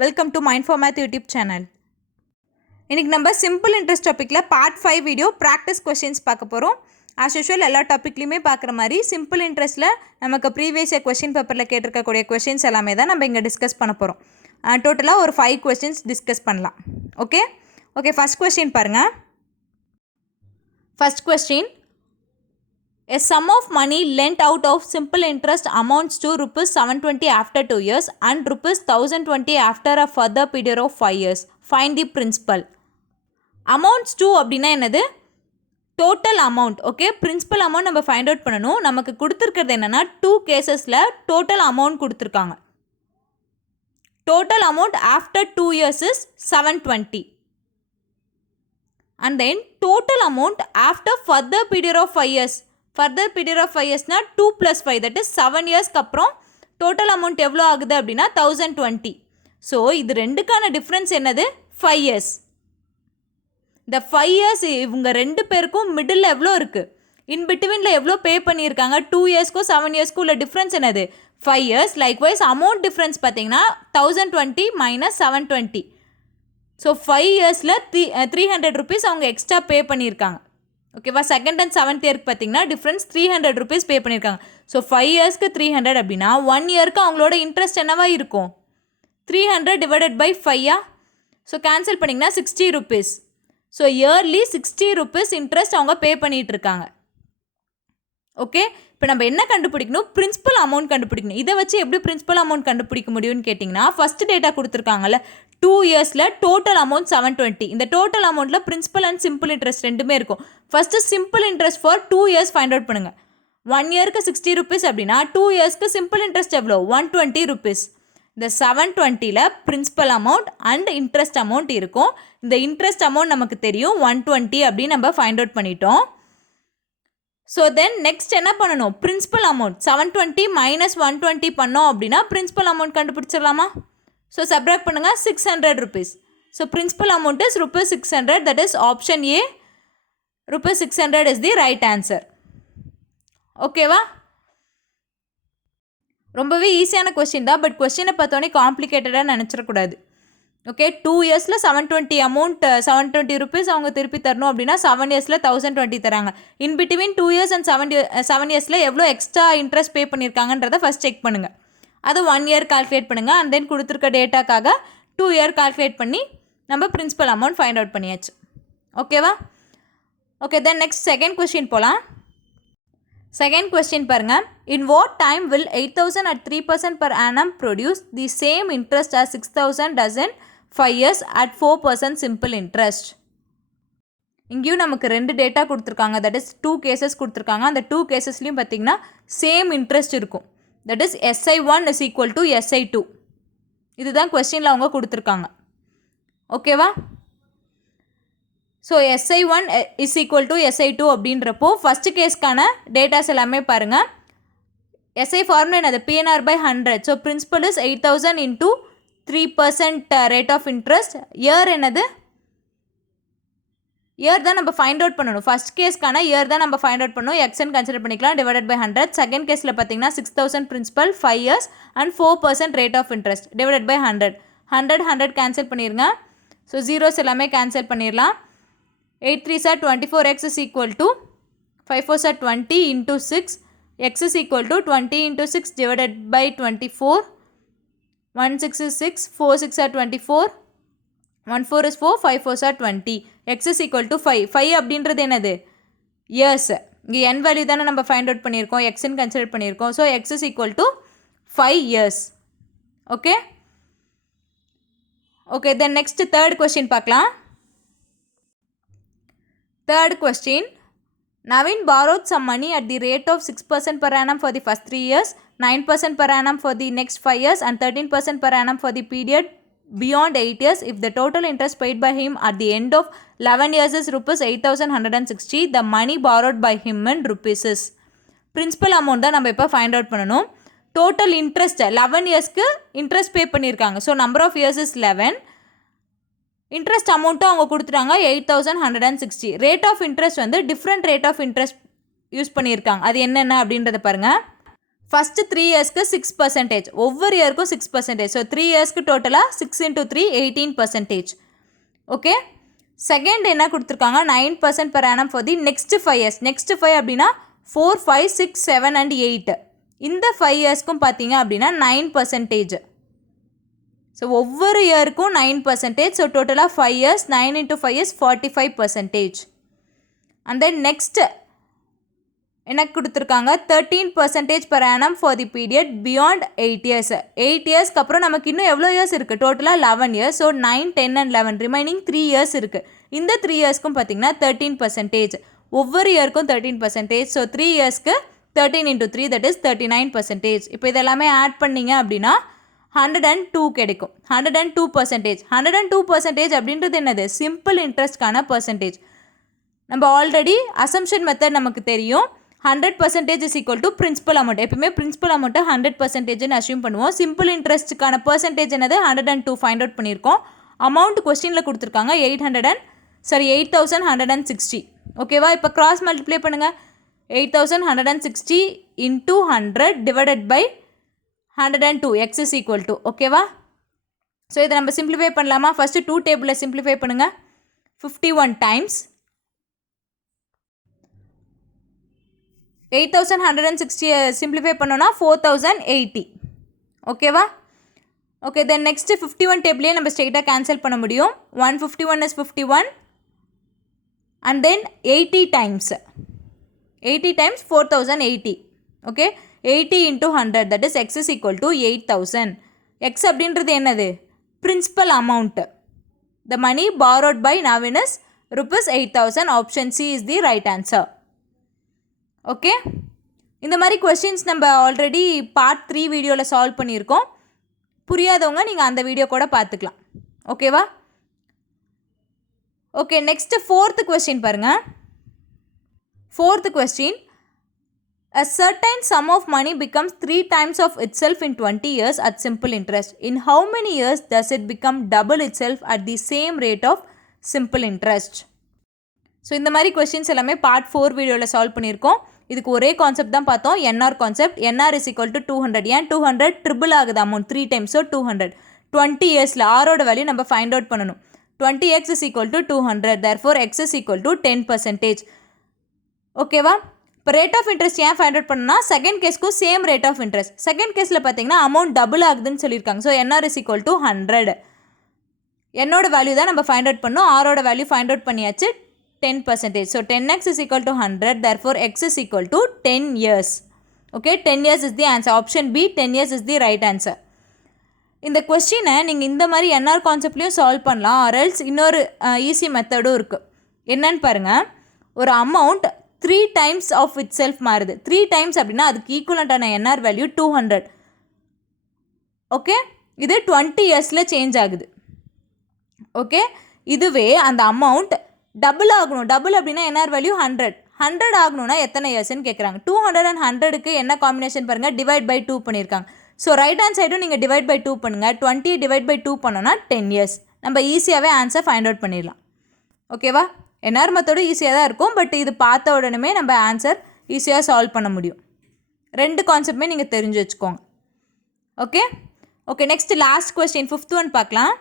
Welcome to mind for math YouTube channel. இன்றைக்கி நம்ம simple interest டாப்பிக்கில் பார்ட் 5 வீடியோ ப்ராக்டிஸ் கொஷின்ஸ் பார்க்க போகிறோம். ஆஸ் யூஷுவல் எல்லா டாப்பிக்லையுமே பார்க்குற மாதிரி சிம்பிள் இன்ட்ரெஸ்ட்டில் நமக்கு ப்ரீவியஸ் இயர் கொஷின் பேப்பரில் கேட்டிருக்கக்கூடிய கொஷின்ஸ் எல்லாமே தான் நம்ம இங்கே டிஸ்கஸ் பண்ண போகிறோம். டோட்டலாக ஒரு 5 கொஷின்ஸ் டிஸ்கஸ் பண்ணலாம். ஓகே, ஃபஸ்ட் கொஸ்டின் பாருங்கள். First question, a sum of money lent out of simple interest amounts to rupees 720 after 2 years and rupees 1020 after a further period of 5 years. Find the principal. Amounts to அப்படின்னா என்னது? Total amount. Okay, principal amount நம்ம find out பண்ணணும். நமக்கு கொடுத்துருக்கிறது என்னென்னா 2 கேசஸில் total amount கொடுத்துருக்காங்க. Total amount after 2 years is 720. And then total amount after further period of 5 years. Further period of 5 இயர்ஸ்னால் 2 + 5 தட் இஸ் 7 இயர்ஸ்க்கு அப்புறம் டோட்டல் அமௌண்ட் எவ்வளோ ஆகுது அப்படின்னா 1020. ஸோ இது ரெண்டுக்கான டிஃப்ரென்ஸ் என்னது? 5 years. இந்த 5 years இவங்க ரெண்டு பேருக்கும் மிடில் எவ்வளோ இருக்குது, இன் பிட்வீனில் எவ்வளோ பே பண்ணியிருக்காங்க, 2 yearsக்கும் 7 yearsக்கும் உள்ள டிஃப்ரென்ஸ் என்னது? 5 years. லைக்வைஸ் அமௌண்ட் டிஃப்ரென்ஸ் பார்த்தீங்கன்னா 1020 - 720. ஸோ 5 yearsல 300 rupees அவங்க எக்ஸ்ட்ரா பே பண்ணியிருக்காங்க. ஓகேவா? செகண்ட் அண்ட் 7th இயருக்கு பார்த்தீங்கன்னா டிஃப்ரென்ஸ் 300 rupees பே பண்ணியிருக்காங்க. ஸோ 5 yearsக்கு 300 அப்படின்னா 1 yearக்கு அவங்களோட இன்ட்ரெஸ்ட் என்னவா இருக்கும்? 300 டிவைடட் பை 5. ஸோ கேன்சல் பண்ணிங்கன்னா 60 rupees. So yearly 60 rupees interest அவங்க பே பண்ணிகிட்ருக்காங்க. ஓகே, இப்போ நம்ம என்ன கண்டுபிடிக்கணும்? பிரின்சிபல் அமௌண்ட் கண்டுபிடிக்கணும். இதை வச்சு எப்படி பிரின்சிபல் அமௌண்ட் கண்டுபிடிக்க முடியும்னு கேட்டிங்கன்னா, ஃபஸ்ட்டு டேட்டா கொடுத்துருக்காங்கல்ல, 2 yearsல டோட்டல் அமௌண்ட் 720. இந்த டோட்டல் அமௌண்ட்டில் பிரின்சிபல் அண்ட் சிம்பிள் இன்ட்ரெஸ்ட் ரெண்டுமே இருக்கும். First simple interest for 2 years find out பண்ணுங்கள். 1 yearக்கு 60 rupees அப்படின்னா 2 yearsக்கு சிம்பிள் இன்ட்ரெஸ்ட் எவ்வளோ? 120 rupees. இந்த 720ல் principal amount and interest amount இருக்கும். இந்த இன்ட்ரெஸ்ட் அமௌண்ட் நமக்கு தெரியும் 120 அப்படின்னு நம்ம ஃபைண்ட் அவுட் பண்ணிட்டோம். ஸோ தென் நெக்ஸ்ட் என்ன பண்ணணும்? பிரின்சிபல் அமௌண்ட் 720 - 120 பண்ணோம் அப்படின்னா பிரின்சிபல் அமௌண்ட் கண்டுபிடிச்சிடலாமா? ஸோ சப்ராக்ட் பண்ணுங்கள், 600 rupees. So principal amount is rupees 600. That is option A, rupees 600 is the right answer. ஓகேவா? ரொம்பவே ஈஸியான கொஸ்டின் தான், பட் கொஸ்டினை பார்த்தோன்னே காம்ப்ளிகேட்டடாக நினச்சிடக்கூடாது. ஓகே, 2 yearsல 720 அமௌண்ட் 720 rupees அவங்க திருப்பி தரணும் அப்படின்னா 7 yearsல 1020 தராங்க. இன் பிட்வீன் 2 years அண்ட் 7 yearsல எவ்வளோ எக்ஸ்ட்ரா இன்ட்ரெஸ்ட் பே பண்ணியிருக்காங்கன்றதை ஃபஸ்ட் செக் பண்ணுங்கள். அது 1 year கால்குலேட் பண்ணுங்கள். அண்ட் தென் கொடுத்துருக்க டேட்டாக்காக 2 year கால்குலேட் பண்ணி நம்ம பிரின்சிபல் அமௌண்ட் ஃபைண்ட் அவுட் பண்ணியாச்சு. ஓகேவா? Okay, then next second question போகலாம். செகண்ட் கொஸ்டின் பாருங்கள். In what time will 8000 at 3% per annum produce the same interest as 6000 does in 5 years at 4% simple interest? இங்கேயும் நமக்கு 2 data கொடுத்துருக்காங்க. That is 2 cases கொடுத்துருக்காங்க. அந்த 2 கேசஸ்லையும் பார்த்தீங்கன்னா சேம் இன்ட்ரெஸ்ட் இருக்கும். That is SI1 is equal to SI2. இதுதான் கொஸ்டினில் அவங்க கொடுத்துருக்காங்க. ஓகேவா? So SI1 is equal to SI2 அப்படின்றப்போ ஃபஸ்ட்டு கேஸ்க்கான டேட்டாஸ் எல்லாமே பாருங்கள். SI ஃபார்முலா என்னது? PNR by 100. So principal is 8000 into 3% rate of interest. Year என்னது? இயர் தான் நம்ம ஃபைண்ட் அவுட் பண்ணணும். ஃபஸ்ட் கேஸ்க்கான இயர் தான் நம்ம ஃபைண்ட் அவுட் பண்ணணும். எக்ஸ்ன்னு கன்சிடர் பண்ணிக்கலாம், டிவைடட் பை 100. செகண்ட் கேஸில் பார்த்தீங்கன்னா 6000 principal, 5 years and 4% rate of interest, divided by 100. 100 cancel பண்ணிடுங்க. ஸோ ஜீரோஸ் எல்லாமே கேன்சல் பண்ணிடலாம். 8 3s are 24. X is equal to 5 4s are 20 into 6. X is equal to 20 into 6 divided by 24. 1 6 is 6. 4 6 are 24. 1 4 is 4. 5 4s are 20. X is equal to 5. 5 அப்படின்றது என்னது? Years. இங்கே n value தானே நம்ம find out பண்ணியிருக்கோம், எக்ஸ்ன்னு consider பண்ணியிருக்கோம். So X is equal to 5 years. Okay, then next third question பார்க்கலாம். Third question, Naveen borrowed some money at the rate of 6% per annum for the first 3 years, 9% per annum for the next 5 years and 13% per annum for the period beyond 8 years. If the total interest paid by him at the end of 11 years is rupees 8160, the money borrowed by him in rupees is. Principal amount தான் நம்ம இப்போ find out பண்ணணும். Total interest 11 இயர்ஸ்க்கு interest pay பண்ணியிருக்காங்க. So number of years is 11. Interest அமௌண்ட்டும் அவங்க கொடுத்துட்டாங்க 8160. Rate of interest வந்து different rate of interest use பண்ணியிருக்காங்க. அது என்னென்ன அப்படின்றத பாருங்கள். ஃபஸ்ட்டு 3 இயர்ஸ்க்கு 6%, ஒவ்வொரு இயருக்கும் 6%. ஸோ 3 இயர்ஸ்க்கு டோட்டலாக 6 into 3 18%. ஓகே, செகண்ட் என்ன கொடுத்துருக்காங்க 9% per annum for the next 5 years. Next 5 அப்படின்னா 4, 5, 6, 7 and 8. இந்த 5 இயர்ஸ்க்கும் பார்த்தீங்க அப்படின்னா 9%. ஸோ ஒவ்வொரு இயருக்கும் 9%. ஸோ டோட்டலாக 5 years, 9 into 5 is 45%. And then next என்ன கொடுத்துருக்காங்க 13% per annum for the period beyond 8 years. 8 இயர்ஸ்க்கு அப்புறம் நமக்கு இன்னும் எவ்வளோ இயர்ஸ் இருக்குது, டோட்டலாக 11 years. So 9, 10 and 11 remaining 3 years இருக்குது. இந்த 3 இயர்ஸ்க்கும் பார்த்தீங்கன்னா 13%. ஒவ்வொரு இயருக்கும் 13%. ஸோ 3 இயர்ஸ்க்கு 13 into 3 that is 39%. இப்போ இதெல்லாமே ஆட் பண்ணிங்க அப்படின்னா 102 கிடைக்கும். 102%. 102% அப்படின்றது என்னது, சிம்பிள் இன்ட்ரெஸ்ட்கான பர்சன்டேஜ். நம்ம ஆல்ரெடி அசம்ஷன் மெத்தட் நமக்கு தெரியும். 100% is equal to principal amount. எப்பவுமே principal amount 100% அசியூம் பண்ணுவோம். சிம்பிள் இன்ட்ரெஸ்ட்டுக்கான பர்சன்டேஜ் என்னது 102 ஃபைண்ட் அவுட் பண்ணியிருக்கோம். அமௌண்ட் கொஸ்டினில் கொடுத்துருக்காங்க 8,160. ஓகேவா, இப்போ கிராஸ் மல்டிப்ளை பண்ணுங்கள். 8,160 into 100 divided by 102 x is equal to. ஓகேவா, ஸோ இதை நம்ம சிம்பிளிஃபை பண்ணலாமா? ஃபஸ்ட்டு 2 டேபிளில் சிம்பிளிஃபை பண்ணுங்கள். 51 டைம்ஸ் 8,160 சிம்பிளிஃபை பண்ணோன்னா 4,080. ஓகேவா, ஓகே. தென் நெக்ஸ்ட்டு 51 டேபிளே நம்ம ஸ்ட்ரெயிட்டாக கேன்சல் பண்ண முடியும். 151 is 51 and then 80 times 4,080. Okay, 80 into 100 that is x is equal to 8,000. x அப்படின்றது என்னது, principal amount. the money borrowed by Navin is rupees 8,000. Option C is the right answer. Okay, இந்த மாதிரி questions நம்ம already part 3 வீடியோவில் solve பண்ணியிருக்கோம். புரியாதவங்க நீங்கள் அந்த video கூட பார்த்துக்கலாம். ஓகேவா, ஓகே. நெக்ஸ்ட்டு 4th கொஸ்டின் பாருங்கள். 4th question, a certain sum of money becomes 3 times of itself in 20 years at simple interest. In how many years does it become double itself at the same rate of simple interest? So இந்த மாதிரி questions எல்லாமே part 4 வீடியோவில் solve பண்ணியிருக்கோம். இதுக்கு ஒரே concept தான் பார்த்தோம், NR concept. NR is equal to 200. ஏன் 200 ட்ரிபிள் ஆகுது அமௌண்ட் 3 times. ஸோ 200 20 இயர்ஸில் ஆரோட வேல்யூ நம்ம ஃபைண்ட் அவுட் பண்ணணும். 20x is equal to 200. therefore x is equal to 10%. ஓகேவா, இப்போ ரேட் ஆஃப் இன்ட்ரெஸ்ட் ஏன் ஃபைண்ட் அவுட் பண்ணால் செகண்ட் கேஸ்க்கும் same rate of interest. Second கேஸில் பார்த்தீங்கன்னா அமௌண்ட் டபுள் ஆகுதுன்னு சொல்லியிருக்காங்க. So NR is equal to 100. என்னோட வேல்யூ தான் நம்ம ஃபைண்ட் அவுட் பண்ணோம், ஆரோட வேல்யூ ஃபைண்ட் அவுட் பண்ணியாச்சு 10%. So 10x is equal to 100. therefore x is equal to 10 years. Okay, 10 years is the answer. Option B 10 years is the right answer. இந்த கொஸ்டினை நீங்கள் இந்த மாதிரி என்ஆர் கான்செப்ட்லேயும் சால்வ் பண்ணலாம். ஆர்எல்ஸ் இன்னொரு ஈஸி மெத்தடும் இருக்குது. என்னன்னு பாருங்கள், ஒரு amount 3 times of itself மாறுது. 3 times அப்படின்னா அதுக்கு ஈக்குவலண்ட்டான என்ஆர் வேல்யூ 200. ஓகே, இது 20 இயர்ஸில் சேஞ்ச் ஆகுது. ஓகே, இதுவே அந்த அமௌண்ட் டபுள் ஆகணும். டபுள் அப்படின்னா என்ஆர் வேல்யூ 100 ஆகணும்னா எத்தனை இயர்ஸ்ன்னு கேட்குறாங்க. 200 and 100க்கு என்ன காம்பினேஷன் பாருங்கள், டிவைட் பை 2 பண்ணியிருக்காங்க. ஸோ ரைட் ஹேண்ட் சைடும் நீங்கள் டிவைட் பை 2 பண்ணுங்கள். 20 டிவைட் பை 2 பண்ணோன்னா 10 years. நம்ம ஈஸியாகவே ஆன்சர் ஃபைண்ட் அவுட் பண்ணிடலாம். ஓகேவா, என்ஆர் மெத்தடும் ஈஸியாக தான் இருக்கும், பட் இது பார்த்த உடனே நம்ம ஆன்சர் ஈஸியாக சால்வ் பண்ண முடியும். ரெண்டு கான்செப்டுமே நீங்கள் தெரிஞ்சு வச்சுக்கோங்க. Okay, okay. Next last question 5th one பார்க்கலாம்.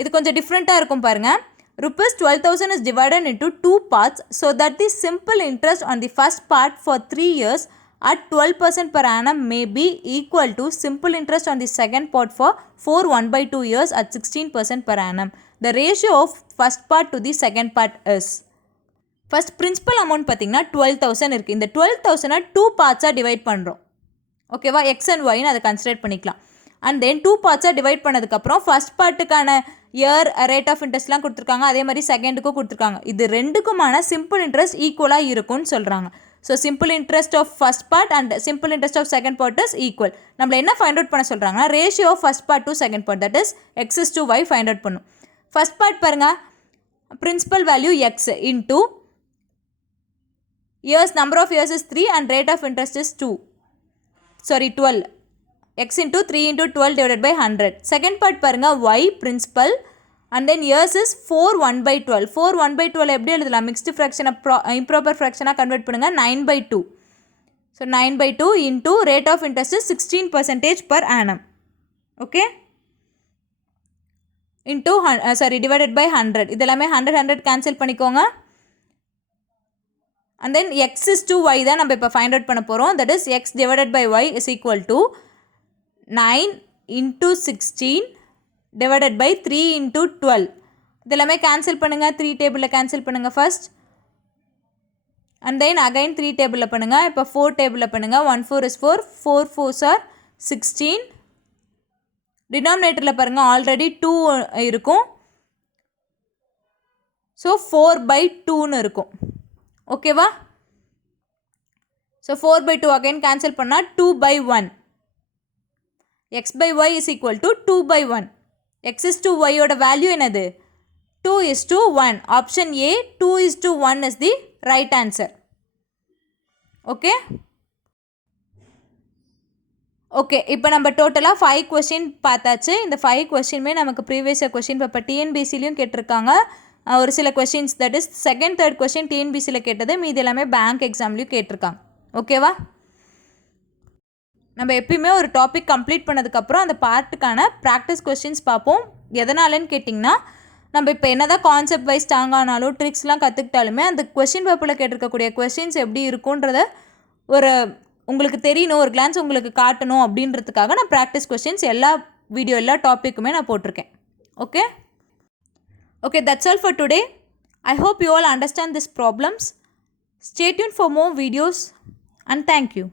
இது கொஞ்சம் டிஃப்ரெண்ட்டாக இருக்கும் பாருங்கள். Rupees 12,000 is divided into 2 parts so that the simple interest on the first part for 3 years at 12% per annum may be equal to simple interest on the second part for 1/2 years at 16% per annum. The ratio of first part to the second part is. First principal amount பார்த்தீங்கன்னா 12,000 இருக்குது. இந்த 12,000 2 பார்ட்ஸாக divide பண்ணுறோம். ஓகேவா, X and ஒய்னு அதை consider பண்ணிக்கலாம். And then 2 பார்ட்ஸாக divide பண்ணதுக்கப்புறம் first பார்ட்டுக்கான year rate of இன்ட்ரெஸ்ட்லாம் கொடுத்துருக்காங்க, அதே மாதிரி செகண்டுக்கும் கொடுத்துருக்காங்க. இது ரெண்டுக்குமான சிம்பிள் இன்ட்ரெஸ்ட் ஈக்குவலாக இருக்கும்னு சொல்கிறாங்க. So simple interest of first part and simple interest of second part is equal. நம்மளை என்ன ஃபைண்ட் அவுட் பண்ண சொல்கிறாங்கன்னா ratio of first part to second part that is X is to Y find out பண்ணும். First part பாருங்கள், principal value X into years, number of years is 3 and rate of interest is 12. x into 3 into 12 divided by 100. Second part பாருங்க y principal and then years is 4 1/12. 4 1/12 எப்படி எழுதலாம், mixed fraction improper fraction convert பண்ணுங்க 9/2. So 9/2 into rate of interest is 16% per annum. Okay. Into divided by 100. இதெல்லாமே 100 cancel பண்ணிக்கோங்க. And then x is to y தான் நம்ம இப்போ find out பண்ண போகிறோம். That is x divided by y is equal to 9 into 16 divided by 3 into 12. இதெல்லாமே cancel பண்ணுங்க. 3 டேபிளில் cancel பண்ணுங்க first. And then again 3 டேபிளில் பண்ணுங்க. இப்போ 4 டேபிளில் பண்ணுங்க. 1 4 is 4. 4 4s are 16. டினாமினேட்டரில் பாருங்கள் ஆல்ரெடி 2 இருக்கும். ஸோ 4/2ன்னு இருக்கும். ஓகேவா? ஸோ 4/2 அகைன் கேன்சல் பண்ணால் 2/1. x/y is equal to 2/1. x is to y ஓட வேல்யூ என்னது? 2:1. Option A 2:1 is the right answer. Okay. Okay, இப்போ நம்ம டோட்டலாக 5 கொஷின் பார்த்தாச்சு. இந்த 5 கொஷினுமே நமக்கு ப்ரீவியஸ் கொஷின் பேப்பர் டிஎன்பிசிலையும் கேட்டிருக்காங்க. ஒரு சில questions that is second third question டிஎன்பிசியில் கேட்டது, மீது எல்லாமே பேங்க் எக்ஸாம்லேயும் கேட்டிருக்காங்க. ஓகேவா? நம்ம எப்பயுமே ஒரு டாபிக் கம்ப்ளீட் பண்ணதுக்கப்புறம் அந்த பார்ட்டுக்கான ப்ராக்டிஸ் கொஷின்ஸ் பார்ப்போம். எதனாலன்னு கேட்டிங்கன்னா, நம்ம இப்போ என்ன தான் கான்செப்ட் வைஸ் ஸ்ட்ராங்கானாலும் ட்ரிக்ஸ்லாம் கற்றுக்கிட்டாலுமே அந்த கொஷின் பேப்பரில் கேட்டிருக்கக்கூடிய கொஷின்ஸ் எப்படி இருக்குன்றத ஒரு உங்களுக்கு தெரியணும், ஒரு கிளான்ஸ் உங்களுக்கு காட்டணும் அப்படின்றதுக்காக நான் ப்ராக்டிஸ் கொஷின்ஸ் எல்லா டாப்பிக்குமே நான் போட்டிருக்கேன். Okay okay, that's all for today. I hope you all understand these problems. Stay tuned for more videos and thank you.